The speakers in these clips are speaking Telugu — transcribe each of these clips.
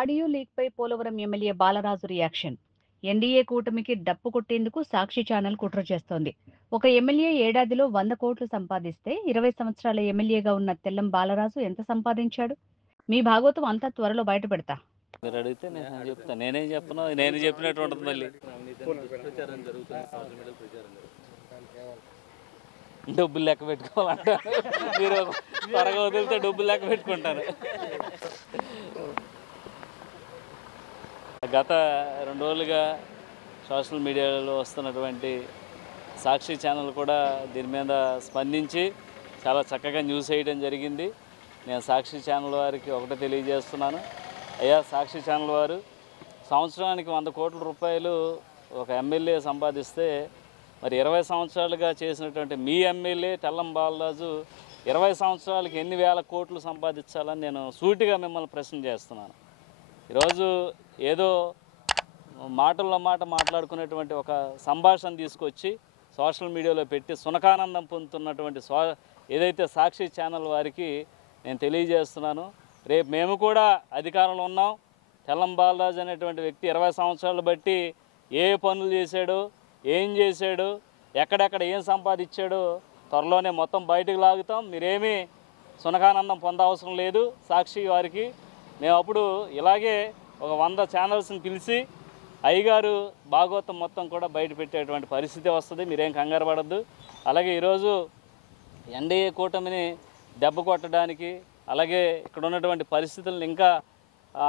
ఆడియో లీక్‌పై Polavaram MLA Balaraju reaction. NDA కూటమికి డప్పు కొట్టేందుకు సాక్షి ఛానల్ కుట్ర చేస్తోంది. ఒక ఎమ్మెల్యే ఏడాదిలో 100 కోట్లు సంపాదిస్తే 20 సంవత్సరాల ఎమ్మెల్యేగా ఉన్న తెల్లం బాలరాజు ఎంత సంపాదించాడు? మీ భాగోతం అంతా త్వరలో బయటపెడతా. మీరు అడిగితే నేను చెప్తాను. నేనేం చెప్పను, నేను చెప్పినట్టు ఉంటుంది. మళ్ళీ డబ్బులు లెక్క పెట్టుకోవాలంటారు. మీరు త్వరగా వదిలితే డబ్బులు లెక్క పెట్టుకుంటారు. గత 2 రోజులుగా సోషల్ మీడియాలో వస్తున్నటువంటి సాక్షి ఛానల్ కూడా దీని మీద స్పందించి చాలా చక్కగా న్యూస్ వేయడం జరిగింది. నేను సాక్షి ఛానల్ వారికి ఒకటే తెలియజేస్తున్నాను. అయ్యా, సాక్షి ఛానల్ వారు సంవత్సరానికి 100 కోట్ల రూపాయలు ఒక ఎమ్మెల్యే సంపాదిస్తే మరి 20 సంవత్సరాలుగా చేసినటువంటి మీ ఎమ్మెల్యే తెల్లం బాలరాజు 20 సంవత్సరాలకి ఎన్ని వేల కోట్లు సంపాదించాలని నేను సూటిగా మిమ్మల్ని ప్రశ్న చేస్తున్నాను. ఈరోజు ఏదో మాటల్లో మాట మాట్లాడుకునేటువంటి ఒక సంభాషణ తీసుకొచ్చి సోషల్ మీడియాలో పెట్టి సునకానందం పొందుతున్నటువంటి ఏదైతే సాక్షి ఛానల్ వారికి నేను తెలియజేస్తున్నాను, రేపు మేము కూడా అధికారంలో ఉన్నాం. తెల్లం బాలరాజు అనేటువంటి వ్యక్తి 20 సంవత్సరాలు బట్టి ఏ పనులు చేశాడో, ఏం చేశాడో, ఎక్కడెక్కడ ఏం సంపాదించాడో త్వరలోనే మొత్తం బయటకు లాగుతాం. మీరేమీ సునకానందం పొందవసరం లేదు. సాక్షి వారికి మేము అప్పుడు ఇలాగే ఒక 100 ఛానల్స్ని పిలిచి అయ్యగారు భాగవతం మొత్తం కూడా బయట పెట్టేటువంటి పరిస్థితి వస్తుంది. మీరేం కంగారు పడద్దు. అలాగే ఈరోజు ఎన్డీఏ కూటమిని దెబ్బ కొట్టడానికి, అలాగే ఇక్కడ ఉన్నటువంటి పరిస్థితులను ఇంకా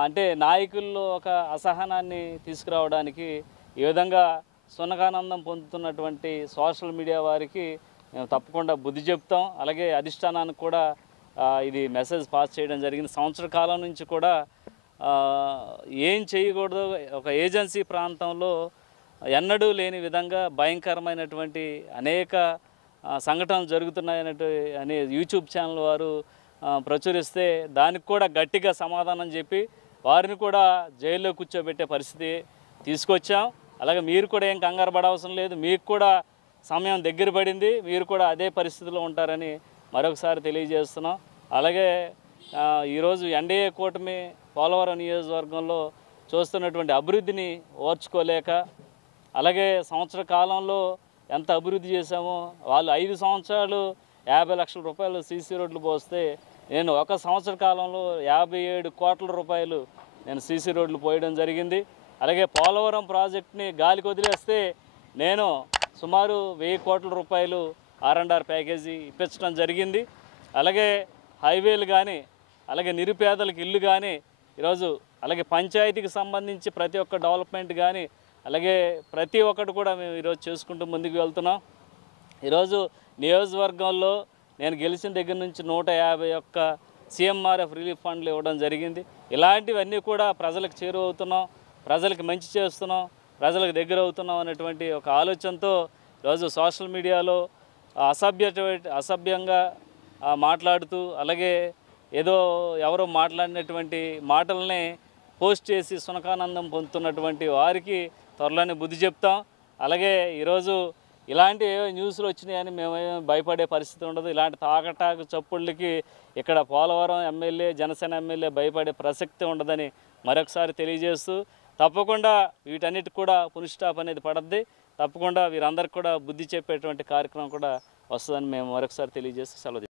అంటే నాయకుల్లో ఒక అసహనాన్ని తీసుకురావడానికి ఈ విధంగా సునకానందం పొందుతున్నటువంటి సోషల్ మీడియా వారికి మేము తప్పకుండా బుద్ధి చెప్తాం. అలాగే అధిష్టానానికి కూడా ఇది మెసేజ్ పాస్ చేయడం జరిగింది. సంవత్సర కాలం నుంచి కూడా ఏం చేయకూడదు, ఒక ఏజెన్సీ ప్రాంతంలో ఎన్నడూ లేని విధంగా భయంకరమైనటువంటి అనేక సంఘటనలు జరుగుతున్నాయనే యూట్యూబ్ ఛానల్ వారు ప్రచురిస్తే దానికి కూడా గట్టిగా సమాధానం చెప్పి వారిని కూడా జైల్లో కూర్చోబెట్టే పరిస్థితి తీసుకొచ్చాం. అలాగే మీరు కూడా ఏం కంగారు పడవసరం లేదు. మీకు కూడా సమయం దగ్గర పడింది. మీరు కూడా అదే పరిస్థితిలో ఉంటారని మరొకసారి తెలియజేస్తున్నాం. అలాగే ఈరోజు ఎన్డీఏ కూటమి పోలవరం నియోజకవర్గంలో చూస్తున్నటువంటి అభివృద్ధిని ఓర్చుకోలేక, అలాగే సంవత్సర కాలంలో ఎంత అభివృద్ధి చేశామో, వాళ్ళు 5 సంవత్సరాలు 50 లక్షల రూపాయలు సీసీ రోడ్లు పోస్తే నేను ఒక సంవత్సర కాలంలో 57 కోట్ల రూపాయలు నేను సీసీ రోడ్లు పోయడం జరిగింది. అలాగే పోలవరం ప్రాజెక్ట్ని గాలికి వదిలేస్తే నేను సుమారు 1000 కోట్ల రూపాయలు R&R ప్యాకేజీ ఇప్పించడం జరిగింది. అలాగే హైవేలు కానీ, అలాగే నిరుపేదలకు ఇల్లు కానీ, ఈరోజు అలాగే పంచాయతీకి సంబంధించి ప్రతి ఒక్క డెవలప్మెంట్ కానీ, అలాగే ప్రతి ఒక్కటి కూడా మేము ఈరోజు చేసుకుంటూ ముందుకు వెళ్తున్నాం. ఈరోజు నియోజకవర్గంలో నేను గెలిచిన దగ్గర నుంచి 151 CMRF రిలీఫ్ ఫండ్లు ఇవ్వడం జరిగింది. ఇలాంటివన్నీ కూడా ప్రజలకు చేరువవుతున్నాం, ప్రజలకు మంచి చేస్తున్నాం, ప్రజలకు దగ్గర అవుతున్నాం అనేటువంటి ఒక ఆలోచనతో ఈరోజు సోషల్ మీడియాలో అసభ్యంగా మాట్లాడుతూ, అలాగే ఏదో ఎవరో మాట్లాడినటువంటి మాటల్ని పోస్ట్ చేసి సునకానందం పొందుతున్నటువంటి వారికి త్వరలోనే బుద్ధి చెప్తాం. అలాగే ఈరోజు ఇలాంటి ఏవో న్యూస్లు వచ్చినాయని మేమేమో భయపడే పరిస్థితి ఉండదు. ఇలాంటి తాకటాకు చప్పుళ్ళకి ఇక్కడ పోలవరం ఎమ్మెల్యే, జనసేన ఎమ్మెల్యే భయపడే ప్రసక్తి ఉండదని మరొకసారి తెలియజేస్తూ, తప్పకుండా వీటన్నిటికి కూడా పునిస్టాప్ అనేది పడద్ది. తప్పకుండా వీరందరికీ కూడా బుద్ధి చెప్పేటువంటి కార్యక్రమం కూడా వస్తుందని మేము మరొకసారి తెలియజేస్తూ సెలవు.